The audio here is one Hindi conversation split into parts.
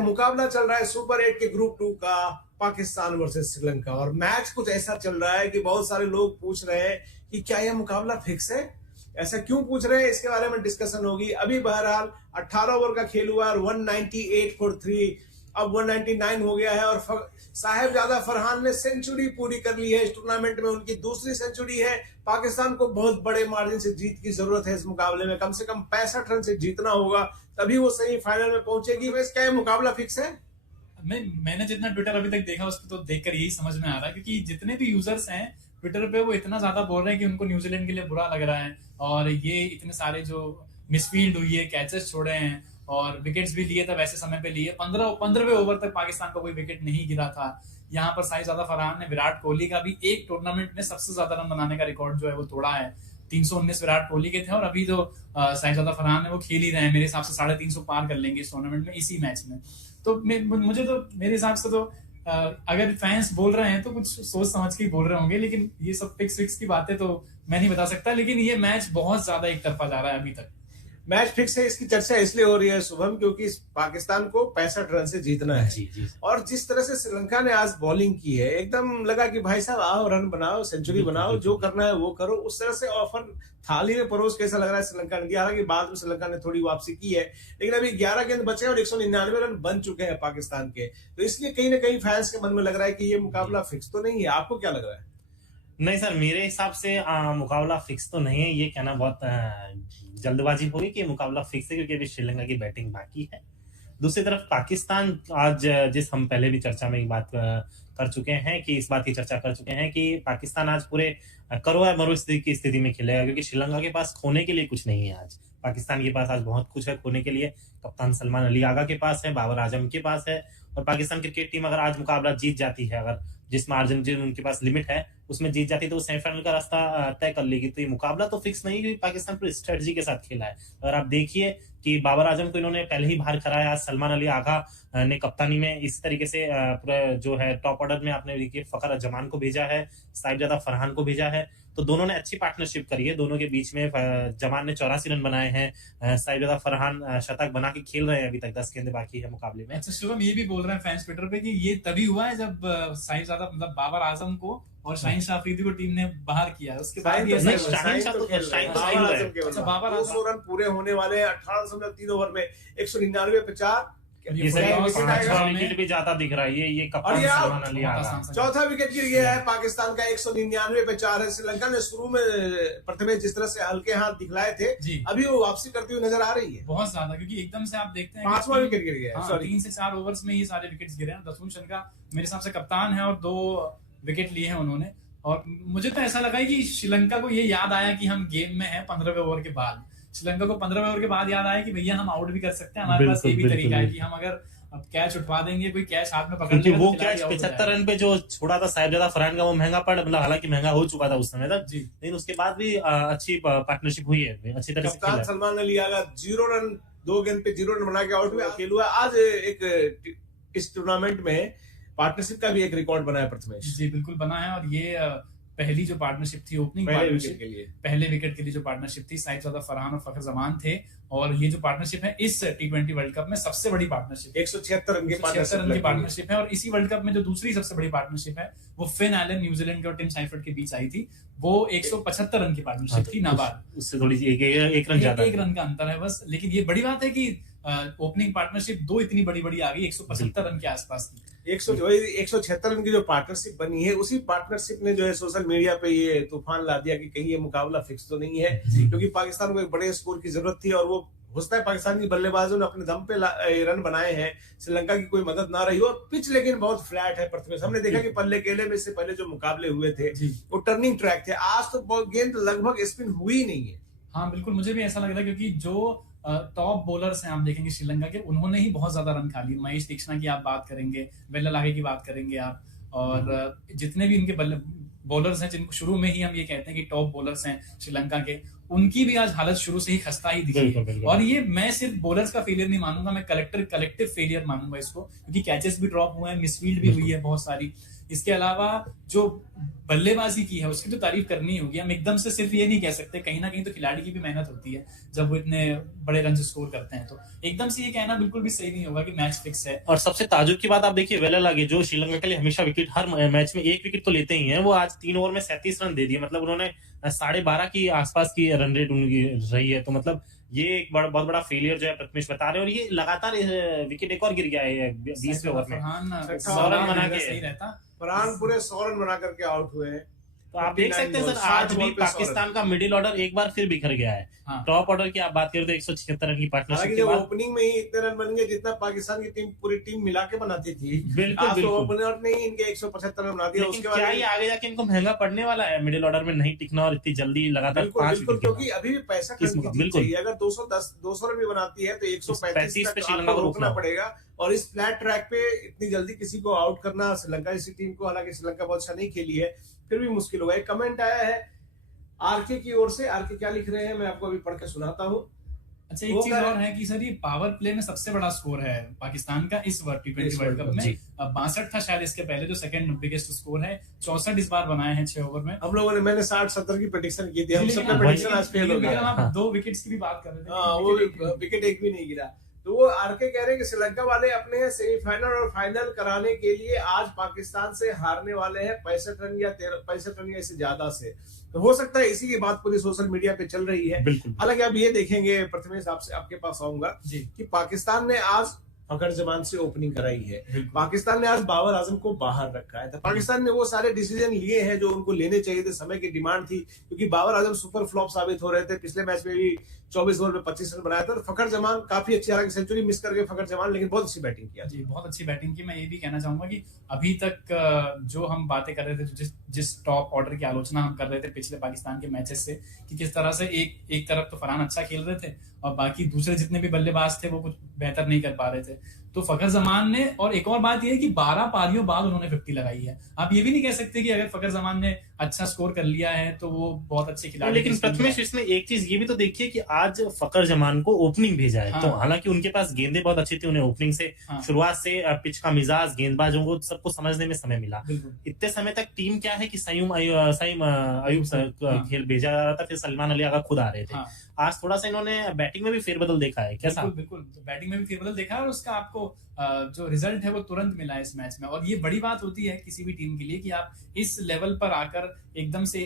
मुकाबला चल रहा है सुपर 8 के ग्रुप 2 का, पाकिस्तान वर्सेस श्रीलंका। और मैच कुछ ऐसा चल रहा है कि बहुत सारे लोग पूछ रहे हैं कि क्या यह मुकाबला फिक्स है। ऐसा क्यों पूछ रहे हैं, इसके बारे में डिस्कशन होगी। अभी बहरहाल 18 ओवर का खेल हुआ है, 198 फॉर 3, अब 199 हो गया है। और साहेबजादा फरहान ने सेंचुरी पूरी कर ली है इस टूर्नामेंट में, उनकी दूसरी सेंचुरी है। पाकिस्तान को बहुत बड़े मार्जिन से जीत की जरूरत है इस मुकाबले में, कम से कम 65 रन से जीतना होगा, तभी वो सेमीफाइनल में पहुंचेगी। वैसे क्या मुकाबला फिक्स है? मैंने जितना ट्विटर अभी तक देखा उसको तो देखकर यही समझ में आ रहा है, क्योंकि जितने भी यूजर्स हैं ट्विटर पे वो इतना ज्यादा बोल रहे हैं कि उनको न्यूजीलैंड के लिए बुरा लग रहा है, और ये इतने सारे जो मिसफील्ड हुई है, कैचेस छोड़े हैं और विकेट्स भी लिए, तब ऐसे समय पे लिए। 15वें ओवर तक पाकिस्तान का कोई विकेट नहीं गिरा था। यहाँ पर साहिबजादा फरहान ने विराट कोहली का भी एक टूर्नामेंट में सबसे ज्यादा रन बनाने का रिकॉर्ड जो है वो तोड़ा है। 319 विराट कोहली के थे, और अभी जो साहिबजादा फरहान है वो खेल ही रहे हैं। मेरे हिसाब से 350 पार कर लेंगे इस टूर्नामेंट में, इसी मैच में। तो मुझे तो मेरे हिसाब से तो अगर फैंस बोल रहे हैं तो कुछ सोच समझ के ही बोल रहे होंगे, लेकिन ये सब फिक्स की बातें तो मैं नहीं बता सकता। लेकिन ये मैच बहुत ज्यादा एक तरफा जा रहा है अभी तक। मैच फिक्स है, इसकी चर्चा इसलिए हो रही है शुभम, क्योंकि पाकिस्तान को 65 रन से जीतना है। जी। और जिस तरह से श्रीलंका ने आज बॉलिंग की है, एकदम लगा कि भाई साहब आओ, रन बनाओ, सेंचुरी बनाओ, जो करना है वो करो। उस तरह से ऑफर थाली में परोस कैसा लग रहा है श्रीलंका ने। हालांकि बाद में श्रीलंका ने थोड़ी वापसी की है, लेकिन अभी 11 गेंद बचे और 199 रन बन चुके हैं पाकिस्तान के। तो इसलिए कहीं ना कहीं फैंस के मन में लग रहा है कि ये मुकाबला फिक्स तो नहीं है। आपको क्या लग रहा है? नहीं सर, मेरे हिसाब से मुकाबला फिक्स तो नहीं है। ये कहना बहुत जल्दबाजी होगी कि मुकाबला फिक्स है, क्योंकि अभी श्रीलंका की बैटिंग बाकी है। दूसरी तरफ पाकिस्तान आज, जिस हम पहले भी चर्चा में एक बात कर चुके हैं कि इस बात की चर्चा कर चुके हैं कि पाकिस्तान आज पूरे करो या मरो स्थिति में खेलेगा, क्योंकि श्रीलंका के पास खोने के लिए कुछ नहीं है। आज पाकिस्तान के पास आज बहुत कुछ है खोने के लिए। कप्तान सलमान अली आगा के पास है, बाबर आजम के पास है। और पाकिस्तान क्रिकेट टीम अगर आज मुकाबला जीत जाती है, अगर जिस मार्जिन जिन उनके पास लिमिट है उसमें जीत जाती है, तो वो सेमीफाइनल का रास्ता तय कर लेगी। तो ये मुकाबला तो फिक्स नहीं, क्योंकि पाकिस्तान पूरी स्ट्रेटजी के साथ खेला है। अगर आप देखिए कि बाबर आजम को इन्होंने पहले ही बाहर कराया, सलमान अली आगा ने कप्तानी में इस तरीके से पूरा जो है टॉप ऑर्डर में आपने देखिए फखर जमान को भेजा है, साहिबजादा फरहान को भेजा है। तो दोनों ने अच्छी पार्टनरशिप करी है। दोनों के बीच में जमान ने 84 रन बनाए हैं, साहिबजादा फरहान शतक बना के खेल रहे हैं। अभी तक 10 गेंदें बाकी है मुकाबले में। अच्छा शुभम, ये भी बोल रहे हैं फैंस ट्विटर पे कि ये तभी हुआ है जब साहिबजादा मतलब बाबर आजम को और शाहीन शाह अफरीदी को टीम ने बाहर किया है। उसके बाद बाबर आजम रन पूरे होने वाले 18.3 ओवर में 199 पे 4 विकेट भी ज्यादा दिख रहा है। ये कप्तान सलमान अली आगा चौथा विकेट गिर गया है पाकिस्तान का। 199 पे 4 है। श्रीलंका ने शुरू में प्रथम जिस तरह से हल्के हाथ दिखलाए थे, अभी वो वापसी करती हुई नजर आ रही है बहुत ज्यादा, क्योंकि एकदम से आप देखते हैं 5वां विकेट गिर गया है। 3 से 4 ओवर्स में ये सारे विकेट गिरे हैं। दसवें शनका मेरे हिसाब से कप्तान है और 2 विकेट लिए हैं उन्होंने। और मुझे तो ऐसा लगा कि श्रीलंका को ये याद आया कि हम गेम में हैं 15वें ओवर के बाद। श्रीलंका को 15वें ओवर के बाद याद आया कि भैया हम आउट भी कर सकते हैं, हमारे पास ये भी तरीका है कि हम अगर अब कैच उठवा देंगे, कोई कैच हाथ में पकड़ लेगा, वो कैच 75 रन पे जो छोड़ा था साहिबजादा फरहान का, वो महंगा पड़, मतलब हालांकि महंगा हो चुका था उस समय तक, लेकिन उसके बाद भी अच्छी पार्टनरशिप हुई है, अच्छी तरह से खेला। सलमान अली आगा 0 रन 2 गेंद पे 0 रन बना के आउट हुआ, खेल हुआ। आज एक इस टूर्नामेंट में पार्टनरशिप का भी एक रिकॉर्ड बना है प्रथमेश। जी बिल्कुल बना है। और ये पहली जो पार्टनरशिप थी, ओपनिंग पार्टनरशिप, पहले विकेट के लिए जो पार्टनरशिप थी, साहिबजादा फरहान और फखर जमान थे। और ये जो पार्टनरशिप है इस T20 वर्ल्ड कप में सबसे बड़ी पार्टनरशिप, 176 रन की पार्टनरशिप है। और इसी वर्ल्ड कप में जो दूसरी सबसे बड़ी पार्टनरशिप है वो फिन एलन न्यूजीलैंड के और टिम साइफर्ट के बीच आई थी। वो 175 रन की पार्टनरशिप थी नाबाद, उससे थोड़ी एक रन ज्यादा, 1 रन का अंतर है बस। लेकिन ये बड़ी बात है कि ओपनिंग पार्टनरशिप 2 इतनी बड़ी बड़ी आ गई 175 रन के आसपास की। 176 रन की जो पार्टनरशिप बनी है, उसी पार्टनरशिप ने जो है सोशल मीडिया पे ये तूफान ला दिया कि कहीं ये मुकाबला फिक्स तो नहीं है, क्योंकि पाकिस्तान को एक बड़े स्कोर की जरूरत थी। और वो होता है पाकिस्तान की बल्लेबाजों ने अपने दम पे रन बनाए हैं, श्रीलंका की कोई मदद ना रही हो। पिच लेकिन बहुत फ्लैट है प्रथमेश। हमने देखा कि पल्ले केले में से पहले जो मुकाबले हुए थे वो टर्निंग ट्रैक थे। आज तो गेंद लगभग स्पिन हुई नहीं है। हाँ बिल्कुल, मुझे भी ऐसा लग रहा है, क्योंकि जो टॉप बॉलर्स हैं आप देखेंगे श्रीलंका के, उन्होंने ही बहुत ज्यादा रन खा लिए। महेश तीक्ष्णा की आप बात करेंगे, वेल्ला लागे की बात करेंगे आप, और जितने भी इनके बॉलर्स हैं जिनको शुरू में ही हम ये कहते हैं कि टॉप बॉलर्स हैं श्रीलंका के, उनकी भी आज हालत शुरू से ही खस्ता ही दिखी बिल्कुल, है। बिल्कुल। और ये मैं सिर्फ बॉलर्स का फेलियर नहीं मानूंगा, मैं कलेक्टिव फेलियर मानूंगा इसको, क्योंकि कैचेस भी ड्रॉप हुए हैं, मिसफील्ड भी हुई है बहुत सारी। इसके अलावा जो बल्लेबाजी की है उसकी तो तारीफ करनी होगी। हम एकदम से सिर्फ ये नहीं कह सकते, कहीं ना कहीं तो खिलाड़ी की भी मेहनत होती है जब वो इतने बड़े रन स्कोर करते हैं। तो एकदम से ये कहना बिल्कुल भी सही नहीं होगा कि मैच फिक्स है। और सबसे ताजुब की बात आप देखिए, वेला लागे जो श्रीलंका के लिए हमेशा विकेट, हर मैच में एक विकेट तो लेते ही हैं, वो आज 3 ओवर में 37 रन दे दिए। मतलब उन्होंने 12.5 की आसपास की रन रेट उनकी रही है। तो मतलब ये एक बहुत बड़ा फेलियर जो है प्रथमेश बता रहे हैं। और ये लगातार विकेट एक और गिर गया है 20वें ओवर में, फरहान 100 रन बना के सही रहता। फरहान पूरे 100 रन बना करके आउट हुए हैं। तो आप देख सकते हैं सर, आज भी पाकिस्तान का मिडिल ऑर्डर एक बार फिर बिखर गया है। हाँ। टॉप ऑर्डर की आप बात करें तो 176 रन की पार्टनरशिप हालांकि के जब बाद ओपनिंग में ही इतने रन बन गए जितना पाकिस्तान की पूरी टीम मिला के बनाती थी, बिल्कुल आज तो बिल्कुल। ओपनर ने ही इनके 175 रन बना दिया। लेकिन उसके क्या बाद ये आगे जाके इनको महंगा पड़ने वाला है मिडिल ऑर्डर में नहीं टिकना और इतनी जल्दी लगातार बिल्कुल 5 बिल्कुल, विकेट क्योंकि गिरना? अभी भी 65 किस रन की मुकाम- जीत बिल्कुल। चाहिए। अगर 200 रन भी बनाती है तो 135 35 तक पे आपको श्रीलंका को रोकना रोकना पड़ेगा। और इस फ्लैट ट्रैक पे इतनी जल्दी किसी को आउट करना श्रीलंका जैसी टीम को, हालांकि श्रीलंका बहुत अच्छा नहीं खेली है, फिर भी मुश्किल होगा। एक कमेंट आया है आरके की ओर से। आरके क्या लिख रहे हैं मैं आपको अभी पढ़ के सुनाता हूँ। अच्छा, एक चीज और है कि सर ये पावर प्ले में सबसे बड़ा स्कोर है पाकिस्तान का इस T20 वर्ल्ड कप में। 62 था शायद इसके पहले, जो सेकंड बिगेस्ट स्कोर है। 64 इस बार बनाए हैं 6 ओवर में। हम लोगों ने, मैंने 60-70 की प्रेडिक्शन की थी, हम लेकिन सबका आप- प्रेडिक्शन आज फेल हो लेकिन गया। आप 2 विकेट्स की भी बात कर रहे थे। हाँ, वो विकेट एक भी नहीं गिरा। तो वो आरके कह रहे हैं कि श्रीलंका वाले अपने सेमीफाइनल और फाइनल कराने के लिए आज पाकिस्तान से हारने वाले हैं 65 रन या 65 रन या इससे ज्यादा से। तो हो सकता है इसी की बात पूरी सोशल मीडिया पे चल रही है। बिल्कुल। हालांकि आप ये देखेंगे, प्रथमेश आपसे आपके पास आऊंगा जी। कि पाकिस्तान ने आज फखर जमान से ओपनिंग कराई है। बिल्कुल। पाकिस्तान ने आज बाबर आजम को बाहर रखा है। तो पाकिस्तान ने वो सारे डिसीजन लिए हैं जो उनको लेने चाहिए थे, समय की डिमांड थी, क्योंकि बाबर आजम सुपर फ्लॉप साबित हो रहे थे। पिछले मैच में भी 24 ओवर में 25 रन बनाया था। तो फखर जमान काफी अच्छी, हालांकि सेंचुरी मिस कर गए फखर जमान, लेकिन बहुत अच्छी बैटिंग किया। जी, बहुत अच्छी बैटिंग की। मैं ये भी कहना चाहूंगा कि अभी तक जो हम बातें कर रहे थे, जिस टॉप ऑर्डर की आलोचना हम कर रहे थे पिछले पाकिस्तान के मैचेस से, कि किस तरह से एक तरफ तो फरहान अच्छा खेल रहे थे और बाकी दूसरे जितने भी बल्लेबाज थे वो कुछ बेहतर नहीं कर पा रहे थे। तो फखर जमान ने, और एक और बात यह है कि 12 पारियों बाद उन्होंने 50 लगाई है। आप ये भी नहीं कह सकते कि अगर फखर जमान ने अच्छा स्कोर कर लिया है तो वो बहुत अच्छे खिलाड़ी। लेकिन प्रथमेश इसमें एक चीज ये भी तो देखिए कि आज फखर जमान को ओपनिंग भेजा है। हाँ। तो हालांकि उनके पास गेंदें बहुत अच्छी थी, उन्हें ओपनिंग से हाँ। शुरुआत से पिच का मिजाज, गेंदबाजों को सबको समझने में समय मिला। बिल्कुल। इतने समय तक टीम क्या है कि सईम अयूब हाँ। खेल भेजा जा रहा था, फिर सलमान अली आगा खुद आ रहे थे। हाँ। आज थोड़ा सा इन्होंने बैटिंग में भी फेरबदल देखा है, कैसा? बिल्कुल बिल्कुल, तो बैटिंग में भी फेरबदल देखा है और उसका आपको जो रिजल्ट है वो तुरंत मिला है इस मैच में। और ये बड़ी बात होती है किसी भी टीम के लिए कि आप इस लेवल पर आकर एकदम से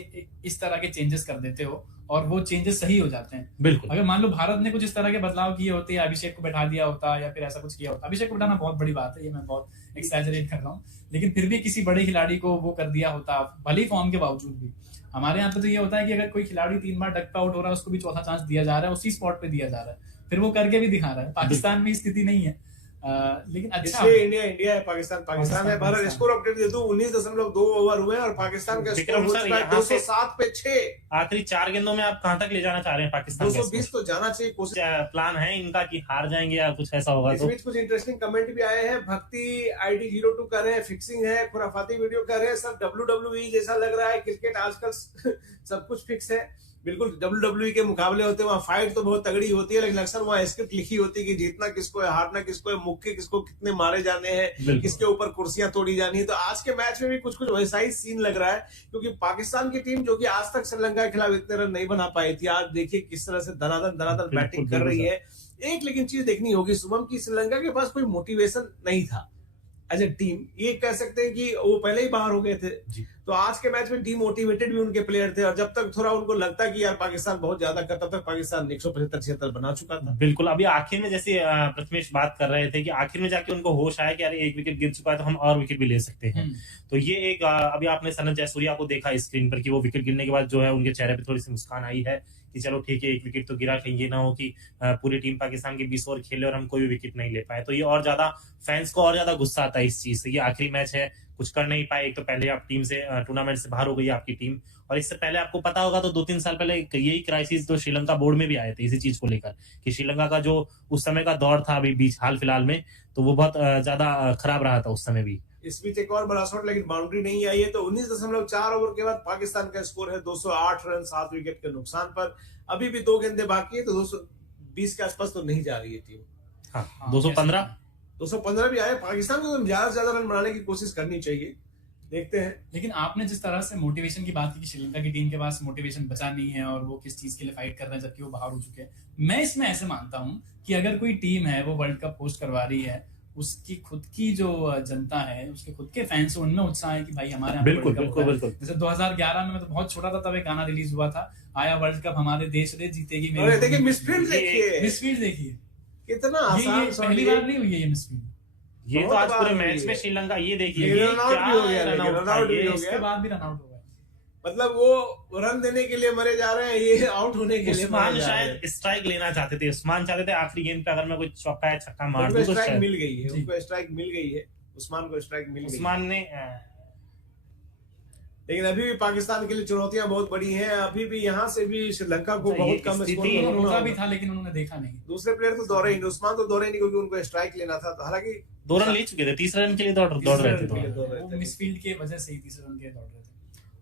इस तरह के चेंजेस कर देते हो और वो चेंजेस सही हो जाते हैं। बिल्कुल। अगर मान लो भारत ने कुछ इस तरह के बदलाव किए होते, अभिषेक को बैठा दिया होता या फिर ऐसा कुछ किया होता, अभिषेक को बैठाना बहुत बड़ी बात है, ये मैं बहुत एक्सैजरेट कर रहा हूँ, लेकिन फिर भी किसी बड़े खिलाड़ी को वो कर दिया होता, भले ही फॉर्म के बावजूद भी। हमारे यहाँ पे तो ये होता है कि अगर कोई खिलाड़ी 3 बार डक पे आउट हो रहा है उसको भी चौथा चांस दिया जा रहा है, उसी स्पॉट पे दिया जा रहा है, फिर वो करके भी दिखा रहा है। पाकिस्तान में स्थिति नहीं है। लेकिन अच्छा, इसलिए इंडिया है, पाकिस्तान है। भारत स्कोर अपडेट दे दूं, 19.2 ओवर हुए और पाकिस्तान का स्कोर हो चुका है 207 पे 6। आखिरी 4 गेंदों में आप कहां तक ले जाना चाह रहे हैं पाकिस्तान? 220 तो जाना चाहिए। कोशिश प्लान है इनका कि हार जाएंगे या कुछ ऐसा होगा? इस तो बीच कुछ इंटरेस्टिंग कमेंट भी आए हैं। भक्ति ID02 कर रहे हैं, फिक्सिंग है, खुराफाती वीडियो कर रहे हैं। सर WWE जैसा लग रहा है क्रिकेट आजकल सब कुछ फिक्स है। बिल्कुल, WWE के मुकाबले होते हैं, वहाँ फाइट तो बहुत तगड़ी होती है, लेकिन अक्सर वहाँ स्क्रिप्ट लिखी होती है कि जीतना किसको है, हारना किसको है, मुक्के किसको कितने मारे जाने हैं, किसके ऊपर कुर्सियां तोड़ी जानी है। तो आज के मैच में भी कुछ कुछ वैसा ही सीन लग रहा है, क्योंकि पाकिस्तान की टीम जो कि आज तक श्रीलंका के खिलाफ इतने रन नहीं बना पाई थी, आज देखिए किस तरह से धनाधन बैटिंग कर रही है। एक लेकिन चीज देखनी होगी शुभम की, श्रीलंका के पास कोई मोटिवेशन नहीं था एज ए टीम। ये कह सकते हैं कि वो पहले ही बाहर हो गए थे, तो आज के मैच में डिमोटिवेटेड भी उनके प्लेयर थे। और जब तक थोड़ा उनको लगता कि यार पाकिस्तान बहुत ज्यादा कर, तब तक पाकिस्तान 175-76 बना चुका था। बिल्कुल। अभी आखिर में जैसे प्रथमेश बात कर रहे थे कि आखिर में जाके उनको होश आया कि यार 1 विकेट गिर चुका है तो हम और विकेट भी ले सकते हैं। तो ये एक अभी आपने सनत जयसूर्या को देखा स्क्रीन पर कि वो विकेट गिरने के बाद जो है उनके चेहरे पे थोड़ी सी मुस्कान आई है कि चलो ठीक है 1 विकेट तो गिरा, कहीं ये ना हो कि पूरी टीम पाकिस्तान के 20 ओवर खेले और हम कोई भी विकेट नहीं ले पाए। तो ये और ज्यादा फैंस को और ज्यादा गुस्सा आता है इस चीज से। ये आखिरी मैच है, कुछ कर नहीं पाए। एक तो पहले आप टीम से टूर्नामेंट से बाहर हो गई आपकी टीम, और इससे पहले आपको पता होगा तो 2-3 साल पहले यही क्राइसिस तो श्रीलंका बोर्ड में भी आए थे इसी चीज को लेकर कि श्रीलंका का जो उस समय का दौर था अभी बीच हाल फिलहाल में, तो वो बहुत ज्यादा खराब रहा था उस समय भी। इस बीच एक और बड़ा शॉट, लेकिन बाउंड्री नहीं आई है। तो 19.4 ओवर के बाद पाकिस्तान का स्कोर है 208 रन 7 विकेट के नुकसान पर। अभी भी 2 गेंदें बाकी है, तो 220 के आसपास तो नहीं जा रही है टीम। हाँ, 215 भी आए। पाकिस्तान को तो ज्यादा से ज्यादा रन बनाने की कोशिश करनी चाहिए, देखते हैं। लेकिन आपने जिस तरह से मोटिवेशन की बात की कि श्रीलंका की टीम के पास मोटिवेशन बचा नहीं है और वो किस चीज के लिए फाइट कर रहे हैं जबकि वो बाहर हो चुके हैं, मैं इसमें ऐसे मानता हूं कि अगर कोई टीम है वो वर्ल्ड कप होस्ट करवा रही है, उसकी खुद की जो जनता है, उसके खुद के फैंस, उनमें उत्साह है कि भाई हमारे यहाँ बिल्कुल वर्ल्ड कप बिल्कुल होता है। बिल्कुल। जैसे 2011 में मैं तो बहुत छोटा था, तब एक गाना रिलीज हुआ था, आया वर्ल्ड कप हमारे देश रे जीतेगी अरे मेरी देखिए भूमि। मिसफील्ड देखिए, मिसफील्ड देखिए, कितना ये आसान शॉट। पहली बार नहीं हुई है ये मिसफील्ड। ये तो बहुत आज पूरे बार मैच हुई में है। श्रीलंका, ये देखिए लेकिन ये रन आउट क्या भी हो गया, रन लेकिन आउट रन था आउट भी ये। हो इसके गया। बाद भी रन आउट हो गए। मतलब वो रन देने के लिए मरे जा रहे हैं, ये आउट होने के लिए उस्मान मरे जा रहे हैं। शायद स्ट्राइक लेना चाहते थे, उस्मान चाहते थे आखिरी गेंद पे अगर मैं कोई चौका या छक्का मार उनको दूं तो स्ट्राइक शायद मिल गई है, जी। उनको स्ट्राइक मिल गई है, उस्मान को स्ट्राइक मिल गई है। उस्मान ने लेकिन अभी भी पाकिस्तान के लिए चुनौतियां बहुत बड़ी हैं। अभी भी यहाँ से भी श्रीलंका को ये बहुत कम स्थिति स्कोर पर रोकना रोका भी होगा। था लेकिन उन्होंने देखा नहीं। दूसरे प्लेयर तो दौड़े ही नहीं, उस्मान तो दौड़े नहीं क्योंकि उनको स्ट्राइक लेना था। तो हालांकि 2 रन ले चुके थे, 30 रन के लिए दौड़ रहे थे के लिए दोनों। दौड़ रहे वो थे। मिसफील्ड के वजह से ही तीसरे रन के दौड़ रहे थे।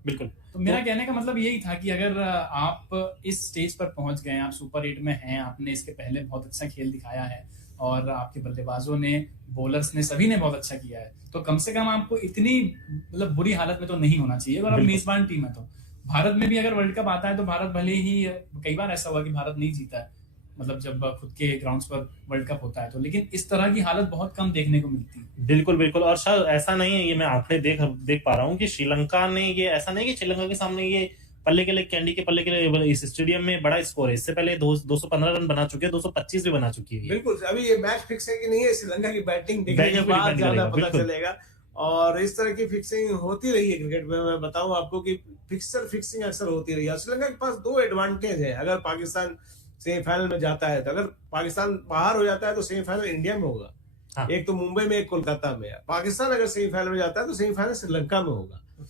बिल्कुल। तो मेरा कहने का मतलब यही था कि अगर आप इस स्टेज पर पहुंच गए, आप सुपर 8 में हैं, आपने इसके पहले बहुत अच्छा खेल दिखाया है और आपके बल्लेबाजों ने, बॉलर्स ने, सभी ने बहुत अच्छा किया है, तो कम से कम आपको इतनी मतलब बुरी हालत में तो नहीं होना चाहिए। अगर आप बिल्कुल। मेजबान टीम है तो भारत में भी अगर वर्ल्ड कप आता है तो भारत भले ही, कई बार ऐसा हुआ कि भारत नहीं जीता है, मतलब जब खुद के ग्राउंड्स पर वर्ल्ड कप होता है तो, लेकिन इस तरह की हालत बहुत कम देखने को मिलती है। बिल्कुल बिल्कुल। और शायद ऐसा नहीं है, ये मैं आंकड़े देख पा रहा हूँ कि श्रीलंका ने, ये ऐसा नहीं कि श्रीलंका के सामने ये पल्ले के लिए, कैंडी के पल्ले के लिए इस स्टेडियम में बड़ा स्कोर है। इससे पहले 215 रन बना चुके हैं, 225 भी बना चुकी है। बिल्कुल, अभी ये मैच फिक्स है कि नहीं है, श्रीलंका की बैटिंग देखने के बैटिंग पे बाद डिपेंड ज्यादा करेगा, पता बिल्कुल। चलेगा। और इस तरह की फिक्सिंग होती रही है क्रिकेट में। मैं बताऊं आपको कि फिक्सिंग अक्सर होती रही है। श्रीलंका के पास 2 एडवांटेज है। अगर पाकिस्तान सेमीफाइनल में जाता है, तो अगर पाकिस्तान बाहर हो जाता है तो सेमीफाइनल इंडिया में होगा। हाँ। एक तो मुंबई में, एक कोलकाता में। पाकिस्तान अगर सेमीफाइनल में जाता है तो सेमीफाइनल श्रीलंका में होगा। तो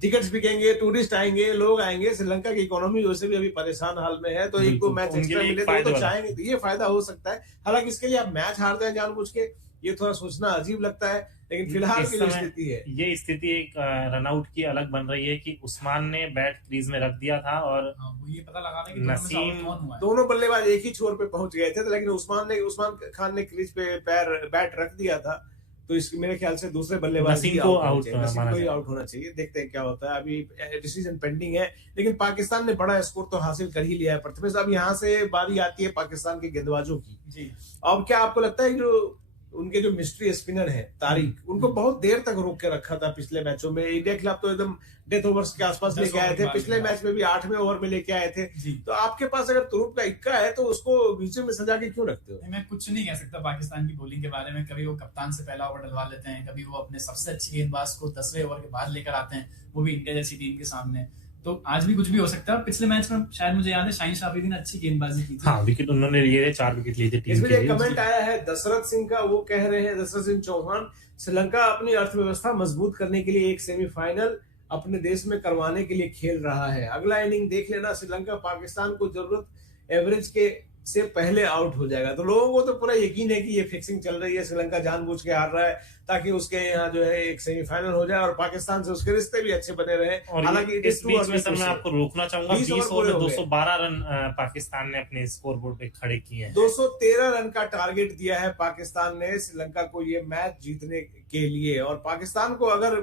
टिकट्स बिकेंगे, टूरिस्ट आएंगे, लोग आएंगे। श्रीलंका की इकोनॉमी वैसे भी अभी परेशान हाल में है, तो एक दो मैच एक्स्ट्रा मिले तो चाहेंगे, तो ये फायदा हो सकता है। हालांकि इसके लिए आप मैच हारते हैं जानबूझ के, ये थोड़ा सोचना अजीब लगता है, लेकिन फिलहाल की जो स्थिति है, ये स्थिति एक रनआउट की अलग बन रही है कि उस्मान ने बैट क्रीज में रख दिया था और ये पता लगा कि नसीम, दोनों बल्लेबाज एक ही छोर पे पहुंच गए थे, लेकिन उस्मान खान ने क्रीज पे बैट रख दिया था, तो इसके मेरे ख्याल से दूसरे बल्लेबाज नसीम को आउट होना चाहिए। देखते हैं क्या होता है, अभी डिसीजन पेंडिंग है। लेकिन पाकिस्तान ने बड़ा स्कोर तो हासिल कर ही लिया है प्रथमेश। अब यहाँ से बारी आती है पाकिस्तान के गेंदबाजों की जी। अब क्या आपको लगता है जो उनके जो मिस्ट्री स्पिनर है तारिक, उनको बहुत देर तक रोक के रखा था पिछले मैचों में। इंडिया के खिलाफ तो एकदम डेथ ओवर्स के आसपास लेके आए थे, पिछले मैच में भी 8वें ओवर में लेके आए थे। तो आपके पास अगर तुरुप का इक्का है तो उसको बीच में सजा के क्यों रखते हो? मैं कुछ नहीं कह सकता पाकिस्तान की बॉलिंग के बारे में। कभी वो कप्तान से पहला ओवर डलवा लेते हैं, कभी वो अपने सबसे अच्छे गेंदबाज को 10वें ओवर के बाद लेकर आते हैं, वो भी इंडिया जैसी टीम के सामने। तो आज भी कुछ भी हो सकता है। पिछले मैच में शायद मुझे याद है शाहीन शाफरी ने अच्छी गेंदबाजी की थी। हाँ, विकेट उन्होंने लिए, 4 विकेट लिए थे टीम इसमें के एक लिए। कमेंट आया है दशरथ सिंह का, वो कह रहे हैं, दशरथ सिंह चौहान, श्रीलंका अपनी अर्थव्यवस्था मजबूत करने के लिए एक सेमीफाइनल अपने देश में करवाने के लिए खेल रहा है। अगला इनिंग देख लेना, श्रीलंका पाकिस्तान को जरूरत एवरेज के से पहले आउट हो जाएगा। तो लोगों को तो पूरा यकीन है कि ये फिक्सिंग चल रही है, श्रीलंका जानबूझ के हार रहा है ताकि उसके यहाँ जो है एक सेमीफाइनल हो जाए और पाकिस्तान से उसके रिश्ते भी अच्छे बने रहे। हालांकि इस बीच में सर मैं आपको रोकना चाहूंगा, 20 ओवर में 212 रन पाकिस्तान ने अपने स्कोर बोर्ड पे खड़े किए हैं। 213 रन का टारगेट दिया है पाकिस्तान ने श्रीलंका को ये मैच जीतने के लिए। और पाकिस्तान को अगर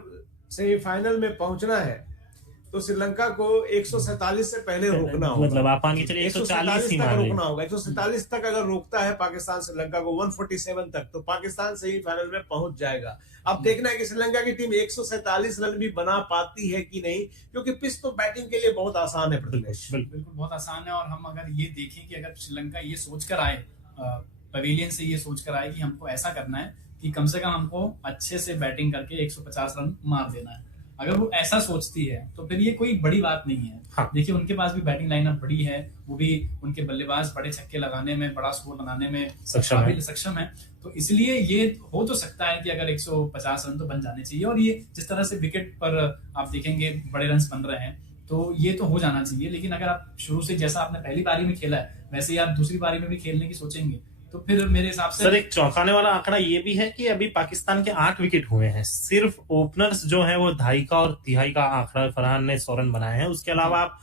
सेमीफाइनल में पहुंचना है तो श्रीलंका को 147 से पहले रोकना होगा। मतलब आप आगे चलिए 140 तक रोकना होगा। 147 तक अगर रोकता है पाकिस्तान श्रीलंका को 147 तक, तो पाकिस्तान सेमीफाइनल में पहुंच जाएगा। अब देखना है कि श्रीलंका की टीम 147 रन भी बना पाती है कि नहीं, क्योंकि पिच तो बैटिंग के लिए बहुत आसान है। बिल्कुल बहुत आसान है। और हम अगर ये देखें कि अगर श्रीलंका ये सोच कर आए, पवेलियन से ये सोच कर आए कि हमको ऐसा करना है कि कम से कम हमको अच्छे से बैटिंग करके 150 रन मार देना है, अगर वो ऐसा सोचती है तो फिर ये कोई बड़ी बात नहीं है। हाँ। देखिए उनके पास भी बैटिंग लाइनअप बड़ी है, वो भी उनके बल्लेबाज बड़े छक्के लगाने में, बड़ा स्कोर बनाने में सक्षम है। तो इसलिए ये हो तो सकता है कि अगर 150 रन तो बन जाने चाहिए। और ये जिस तरह से विकेट पर आप देखेंगे बड़े रन बन रहे हैं, तो ये तो हो जाना चाहिए। लेकिन अगर आप शुरू से जैसा आपने पहली पारी में खेला है वैसे ही आप दूसरी पारी में भी खेलने की सोचेंगे तो फिर मेरे हिसाब से सर एक चौंकाने वाला आंकड़ा ये भी है कि अभी पाकिस्तान के 8 विकेट हुए हैं, सिर्फ ओपनर्स जो है वो 2.5 का और 3.5 का आंकड़ा फरहान ने 100 रन बनाए हैं। उसके अलावा आप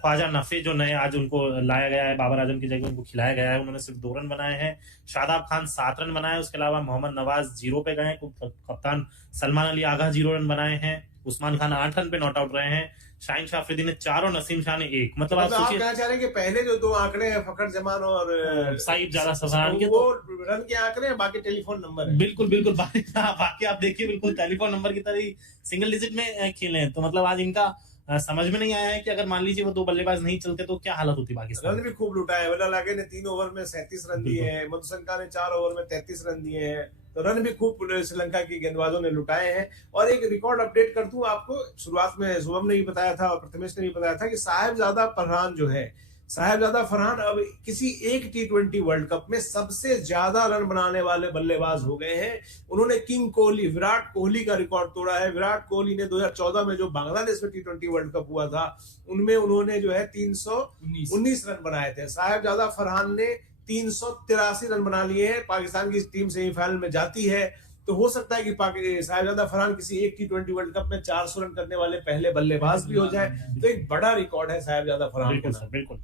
ख्वाजा नफे जो नए आज उनको लाया गया है, बाबर आजम की जगह उनको खिलाया गया है, उन्होंने सिर्फ 2 रन बनाए हैं। शादाब खान 7 रन बनाए। उसके अलावा मोहम्मद नवाज 0 पे गए, कप्तान सलमान अली आगा 0 रन बनाए हैं। उस्मान खान 8 रन पे नॉट आउट रहे हैं। शाहीन शाह अफरीदी ने 4 और नसीम शाह ने 1। मतलब आप आप सोचिए कहना चाह रहे हैं कि पहले जो 2 आंकड़े हैं फखर जमान और साहिब ज्यादा सफान के, वो रन के आंकड़े हैं, बाकी टेलीफोन नंबर है। बिल्कुल बिल्कुल बाकी आप देखिए बिल्कुल टेलीफोन नंबर की तरह ही सिंगल डिजिट में खेले हैं। तो मतलब आज इनका समझ में नहीं आया है कि अगर मान लीजिए वो 2 बल्लेबाज नहीं चलते तो क्या हालत होती पाकिस्तान। रन भी खूब लुटा है। वल्ला लागे ने 3 ओवर में 37 रन दिए हैं, मधुशंका ने 4 ओवर में 33 रन दिए हैं। तो रन भी खूब श्रीलंका की गेंदबाजों ने लुटाए हैं। और एक रिकॉर्ड अपडेट कर दूं आपको, शुरुआत में शुभम ने भी बताया था और प्रथमेश ने भी बताया था कि साहिबजादा फरहान जो है, साहिबजादा फरहान अब किसी एक T20 वर्ल्ड कप में सबसे ज्यादा रन बनाने वाले बल्लेबाज हो गए हैं। उन्होंने किंग कोहली, विराट कोहली का रिकॉर्ड तोड़ा है। विराट कोहली ने 2014 में जो बांग्लादेश में T20 वर्ल्ड कप हुआ था उनमें उन्होंने जो है 319 रन बनाए थे। साहिबजादा फरहान ने 383 रन बना लिए हैं। पाकिस्तान की टीम सेमीफाइनल में जाती है तो हो सकता है कि साहिबजादा फरहान किसी एक T20 वर्ल्ड कप में 400 रन करने वाले पहले बल्लेबाज भी हो जाए। तो एक बड़ा रिकॉर्ड है साहिबजादा फरहान बिल्कुल का। सर बिल्कुल।